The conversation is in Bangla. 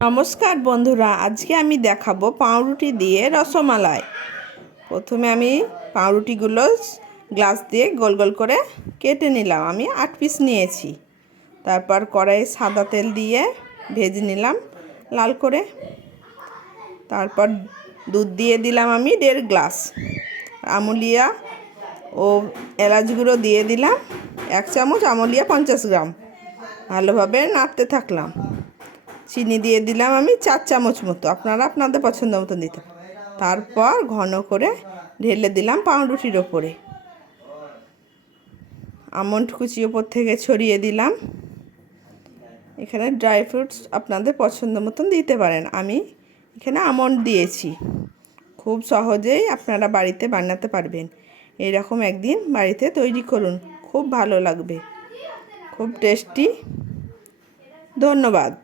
নমস্কার বন্ধুরা, আজকে আমি দেখাবো পাউরুটি দিয়ে রসমালাই। প্রথমে আমি পাউরুটিগুলো গ্লাস দিয়ে গোল গোল করে কেটে নিলাম। আমি 8 পিস নিয়েছি। তারপর কড়াইয়ে সাদা তেল দিয়ে ভেজে নিলাম লাল করে। তারপর দুধ দিয়ে দিলাম আমি 1.5 গ্লাস। আমুলিয়া ও এলাচ গুঁড়ো দিয়ে দিলাম 1 চামচ, আমুলিয়া 50 গ্রাম। ভালোভাবে নাড়তে থাকলাম। চিনি দিয়ে দিলাম আমি 4 চামচ মতো, আপনারা আপনাদের পছন্দ মতো দিতে। তারপর ঘন করে ঢেলে দিলাম পাউরুটির ওপরে। আমন্ড কুচি ওপর থেকে ছড়িয়ে দিলাম। এখানে ড্রাই ফ্রুটস আপনাদের পছন্দ মতন দিতে পারেন। আমি এখানে আমন্ড দিয়েছি। খুব সহজেই আপনারা বাড়িতে বানাতে পারবেন। এরকম একদিন বাড়িতে তৈরি করুন, খুব ভালো লাগবে, খুব টেস্টি। ধন্যবাদ।